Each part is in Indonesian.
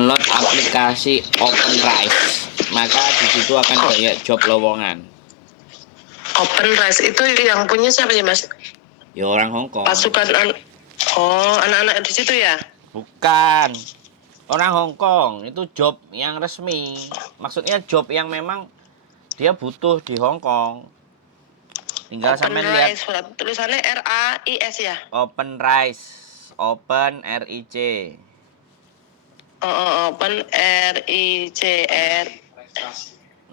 download aplikasi OpenRice, maka di situ akan banyak job lowongan. OpenRice itu yang punya siapa sih, Mas? Ya orang Hongkong. Pasukan anak-anak di situ ya? Bukan. Orang Hongkong itu job yang resmi. Maksudnya job yang memang dia butuh di Hongkong. Tinggal sampai lihat tulisannya RAIS ya? OpenRice, Open RIC. Open RIC.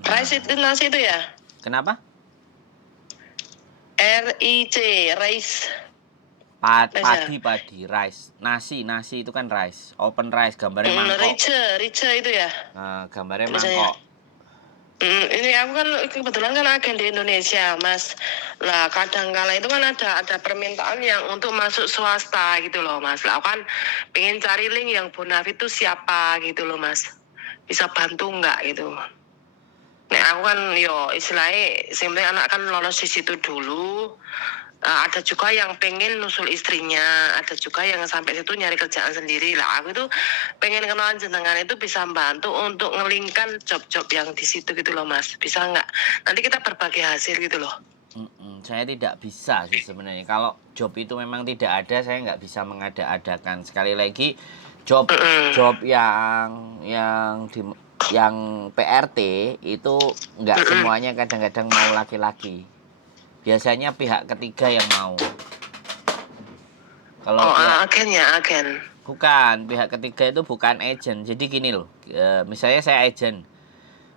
Rice itu nasi itu ya? Kenapa? RIC, rice. Padi, rice. Nasi itu kan rice. Open rice, gambarnya mangkok. Rice itu ya? Nah, gambarnya mangkok. Ini aku kan kebetulan kan agen di Indonesia, Mas. Lah kadang kala itu kan ada permintaan yang untuk masuk swasta gitu loh, Mas. Lah aku kan pengen cari link yang bonafit itu siapa gitu loh, Mas. Bisa bantu nggak gitu? Nah aku kan istilahnya sebenarnya anak kan lolos di situ dulu. Ada juga yang pengen nusul istrinya, ada juga yang sampai situ nyari kerjaan sendiri lah. Aku itu pengen kenalan jenengan itu bisa bantu untuk ngelingkan job-job yang di situ gitu loh, Mas. Bisa nggak? Nanti kita berbagi hasil gitu loh. Saya tidak bisa sih sebenarnya. Kalau job itu memang tidak ada, saya nggak bisa mengada-adakan. Sekali lagi job yang PRT itu nggak semuanya kadang-kadang mau laki-laki. Biasanya pihak ketiga yang mau. Kalau agen. Bukan, pihak ketiga itu bukan agent. Jadi gini loh, misalnya saya agent,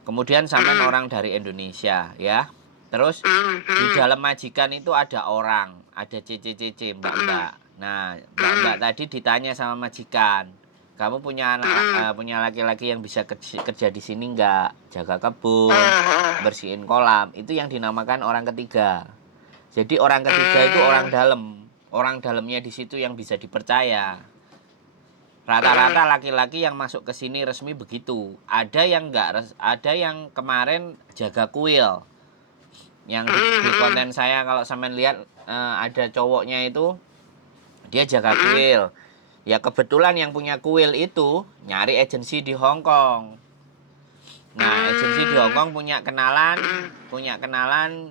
kemudian sampean orang dari Indonesia, ya. Terus di dalam majikan itu ada orang, ada CC, mbak-mbak. Nah, mbak-mbak tadi ditanya sama majikan, kamu punya punya laki-laki yang bisa kerja di sini nggak? Jaga kebun, bersihin kolam. Itu yang dinamakan orang ketiga. Jadi orang ketiga itu orang dalam. Orang dalamnya di situ yang bisa dipercaya. Rata-rata laki-laki yang masuk ke sini resmi begitu. Ada yang enggak, ada yang kemarin jaga kuil. Yang di konten saya kalau sampean lihat ada cowoknya itu dia jaga kuil. Ya kebetulan yang punya kuil itu nyari agensi di Hong Kong. Nah, agensi di Hong Kong punya kenalan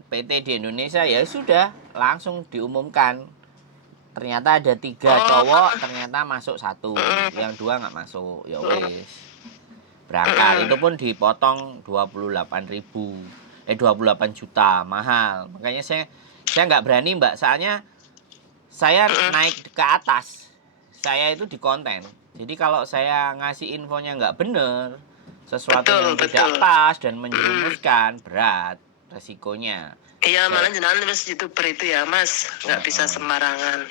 PT di Indonesia, ya sudah langsung diumumkan. Ternyata ada 3 cowok, ternyata masuk 1, yang 2 nggak masuk. Ya wis, berangkat. Itu pun dipotong 28 juta, mahal. Makanya saya nggak berani, Mbak. Soalnya saya naik ke atas, saya itu di konten. Jadi kalau saya ngasih infonya nggak bener, sesuatu yang tidak pas dan menjerumuskan, berat resikonya. Iya, malah jenengan terus YouTuber itu ya, Mas. Nggak bisa sembarangan.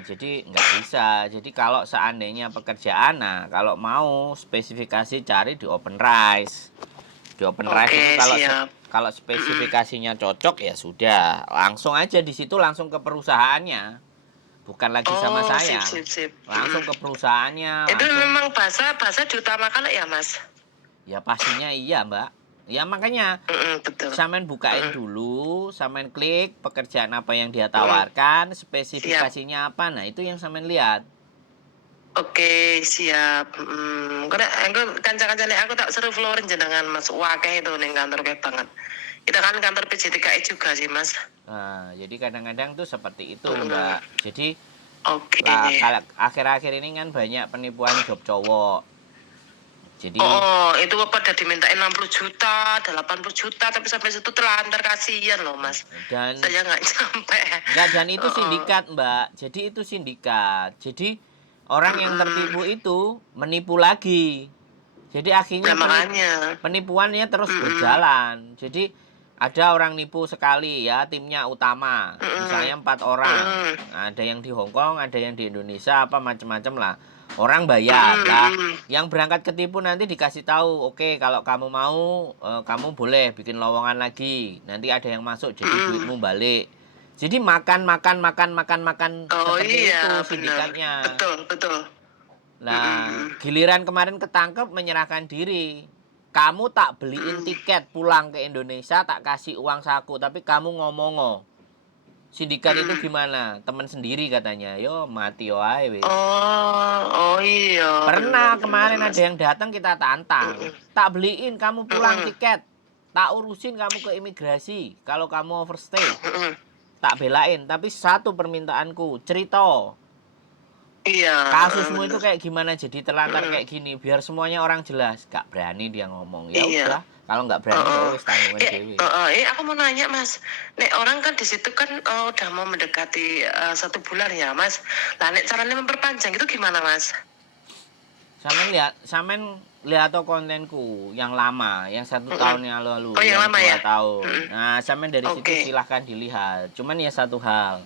Jadi nggak bisa. Jadi kalau seandainya pekerjaan, kalau mau spesifikasi cari di OpenRice. Di OpenRice itu kalau spesifikasinya cocok ya sudah, langsung aja di situ, langsung ke perusahaannya. Bukan lagi sama saya. Sip. Langsung ke perusahaannya. Itu memang bahasa diutamakan ya, Mas? Ya pastinya iya, Mbak. Ya makanya sampean bukain dulu, sampean klik pekerjaan apa yang dia tawarkan, spesifikasinya apa. Nah, itu yang sampean lihat. Oke, siap. Aku kanca-kancane aku tak seru florin jenengan, Mas. Wakeh itu ning kantor kayak banget. Kita kan kantor PJTKI juga sih, Mas. Nah, jadi kadang-kadang tuh seperti itu, Mbak. Jadi akhir-akhir ini kan banyak penipuan job cowok. Jadi itu pada dimintain 60 juta, 80 juta, tapi sampai situ terlantar, kasihan loh, Mas. Dan saya nggak sampai. Dan itu sindikat, Mbak. Jadi itu sindikat. Jadi orang yang tertipu itu menipu lagi. Jadi akhirnya penipuannya terus berjalan. Jadi ada orang nipu sekali ya, timnya utama. Misalnya 4 orang. Ada yang di Hong Kong, ada yang di Indonesia, apa macam-macam lah. Orang bayar lah. Yang berangkat ketipu nanti dikasih tahu, oke, kalau kamu mau, kamu boleh bikin lowongan lagi. Nanti ada yang masuk, jadi duitmu balik. Jadi makan seperti itu sindikatnya. Betul. Nah, giliran kemarin ketangkep menyerahkan diri. Kamu tak beliin tiket pulang ke Indonesia, tak kasih uang saku, tapi kamu ngomong. Sindikat itu gimana? Teman sendiri katanya. Yo mati yo ae wis. Oh iya, Pernah bener kemarin ada Mas. yang datang kita tantang. Mm-mm. Tak beliin kamu pulang Mm-mm. tiket. Tak urusin kamu ke imigrasi. Kalau kamu overstay, Mm-mm. tak belain. Tapi satu permintaanku, cerita. Iya, Kasusmu itu bener. kayak gimana jadi terlantar Mm-mm. kayak gini. Biar semuanya orang jelas. Gak berani dia ngomong. Ya Iya. udah. Kalau nggak berani ya Heeh. wis tanggungan dewe. Aku mau nanya Mas, nek orang kan di situ kan udah mau mendekati 1 bulan ya Mas. Lah nek caranya memperpanjang itu gimana Mas? Samen lihat kontenku yang lama, yang 1 tahun yang lalu, Oh yang yang lama dua ya? tahun. Mm-mm. Nah, samen dari situ Oke. silahkan dilihat. Cuman ya satu hal,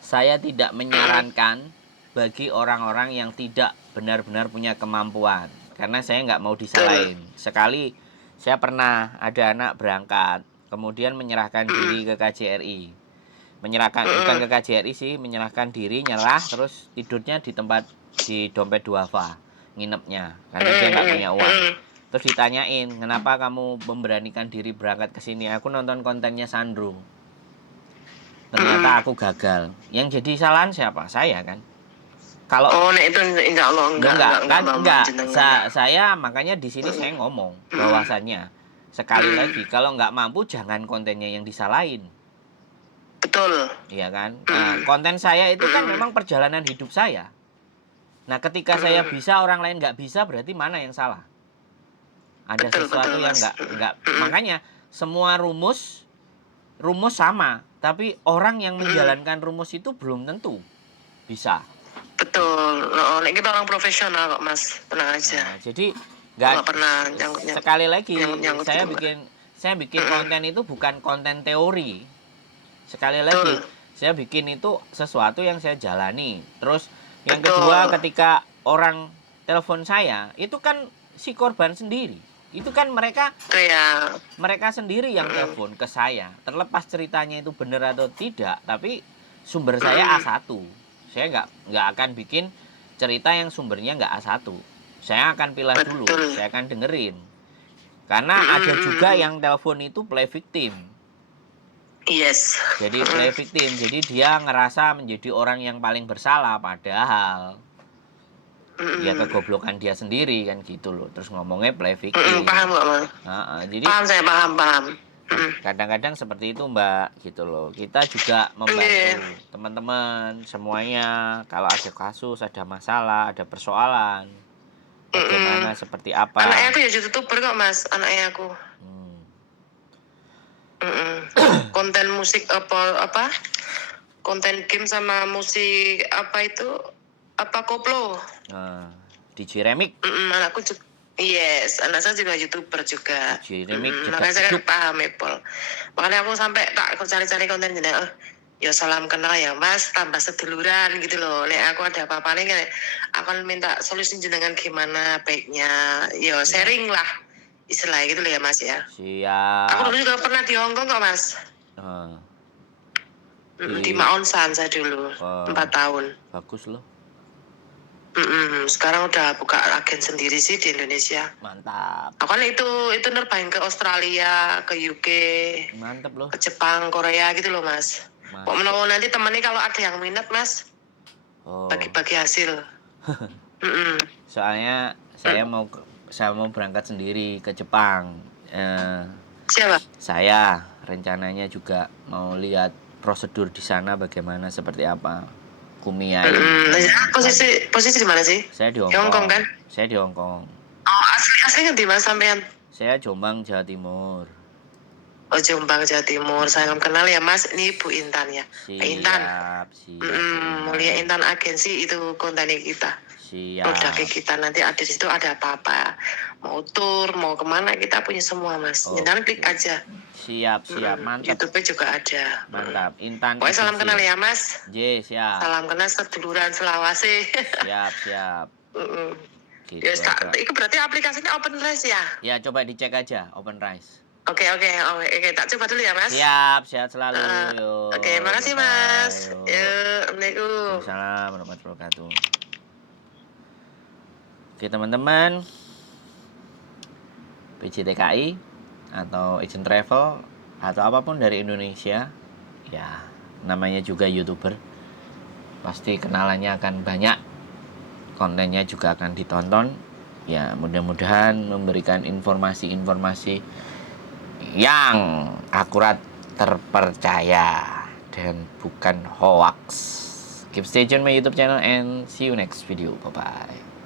saya tidak Mm-mm. menyarankan bagi orang-orang yang tidak benar-benar punya kemampuan. Karena saya nggak mau Betul. disalahin. Sekali saya pernah ada anak berangkat, kemudian menyerahkan Mm-mm. diri ke KJRI. Menyerahkan bukan Mm-mm. ke KJRI sih, menyerahkan diri, nyerah, terus tidurnya di dompet duafa, nginepnya karena dia nggak punya uang. Mm-mm. Terus ditanyain, kenapa kamu memberanikan diri berangkat ke sini? Aku nonton kontennya Sandro. Mm-mm. Ternyata aku gagal. Yang jadi kesalahan siapa? Saya kan. Kalau Oh nek itu insya Allah lo enggak mama enggak. jenengan ya. Saya makanya di sini Mm-mm. saya ngomong Mm-mm. bahwasannya sekali Mm-mm. lagi kalau nggak mampu jangan kontennya yang disalahin. Betul. Iya kan? Mm-mm. Konten saya itu kan Mm-mm. memang perjalanan hidup saya. Nah, ketika saya Mm-mm. bisa, orang lain nggak bisa, berarti mana yang salah? Ada Betul sesuatu yang Mas. nggak. Mm-mm. Makanya semua rumus sama, tapi orang yang Mm-mm. menjalankan rumus itu belum tentu bisa. Betul. Nek kita orang profesional kok Mas, tenang aja. Jadi Aku nggak nggak pernah nyangkut sekali lagi nyangkut gitu Mbak. saya bikin Mm-mm. konten itu bukan konten teori. Sekali lagi, Betul. saya bikin itu sesuatu yang saya jalani. Terus yang kedua, Betul. ketika orang telepon saya, itu kan si korban sendiri. Itu kan Itu ya. mereka sendiri yang Mm-mm. telepon ke saya. Terlepas ceritanya itu benar atau tidak, tapi sumber saya Mm-mm. A1. Saya nggak akan bikin cerita yang sumbernya nggak A1. Saya akan pilih dulu, Betul. saya akan dengerin. Karena ada juga Mm-mm. yang telepon itu play victim. Yes. Jadi Mm-mm. play victim, jadi dia ngerasa menjadi orang yang paling bersalah, padahal ya Mm-mm. kegoblokan dia sendiri kan gitu loh. Terus ngomongnya play Mm-mm. victim. Paham kok Mas. Jadi Paham saya paham. Mm-mm. kadang-kadang seperti itu Mbak gitu loh. Kita juga Oke. membantu teman-teman semuanya kalau ada kasus, ada masalah, ada persoalan, Mm-mm. bagaimana seperti Anaknya apa. aku ya YouTuber kok Mas, anaknya aku. Hmm. Mm-mm. Konten musik apa? Konten game sama musik apa itu? Apa koplo? Nah, DJ Remix, Anakku juga. Yes, anak saya juga YouTuber juga. DJ Remix jedak Makanya saya kan jeduk. paham Apple. Makanya aku sampai tak aku cari-cari konten jadi ya salam kenal ya Mas, tambah seduluran gitu loh. Nek aku ada apa-apa nih kan akan minta solusi jenengan gimana baiknya. Yo Siap. sharing lah istilahnya gitu loh ya Mas ya. Aku Siap. dulu juga pernah di Hongkong kok Mas. Nah, Di di Maonsan saya dulu 4 tahun. bagus loh. Sekarang udah buka agen sendiri sih di Indonesia. Mantap. Aku kan itu nerbain ke Australia, ke UK, Mantap loh. ke Jepang, Korea gitu loh Mas. Kok Masuk. menunggu nanti temennya kalau ada yang minat Mas, Oh. bagi-bagi hasil. Mm-mm. Soalnya saya mau berangkat sendiri ke Jepang. Siapa? Saya rencananya juga mau lihat prosedur di sana bagaimana seperti apa. Kumiai. Posisi di mana sih? Saya di Di Hongkong kan? Saya di Hong Kong. Oh asli di Mas sampean? Saya Jombang, Jawa Timur. Oh Jombang Jawa Timur. Saya kenal ya Mas. Ini Bu Intan ya. Intan. Siap. Mulia Intan agensi itu kontennya kita. Produknya Siap. kita nanti ada di situ ada apa-apa. Mau tour, mau kemana kita punya semua Mas. Nyentuh klik aja. Siap. Mantap. YouTube juga ada. Mantap. Intan. Pokoknya salam kenal ya Mas. Siap. Salam kenal seduluran Selawase. Siap. Gitu Ya, aja. itu berarti aplikasinya OpenRice ya? Ya, coba dicek aja OpenRice. Oke, tak coba dulu ya Mas. Siap, sehat selalu. Oke, makasih Mas. Yuk, Assalamualaikum. Waalaikumsalam warahmatullahi wabarakatuh. Oke teman-teman, PJTKI atau agent travel atau apapun dari Indonesia, ya namanya juga YouTuber. Pasti kenalannya akan banyak, kontennya juga akan ditonton. Ya, mudah-mudahan memberikan informasi-informasi yang akurat, terpercaya, dan bukan hoax. Keep stay tune my YouTube channel and see you next video. Bye bye.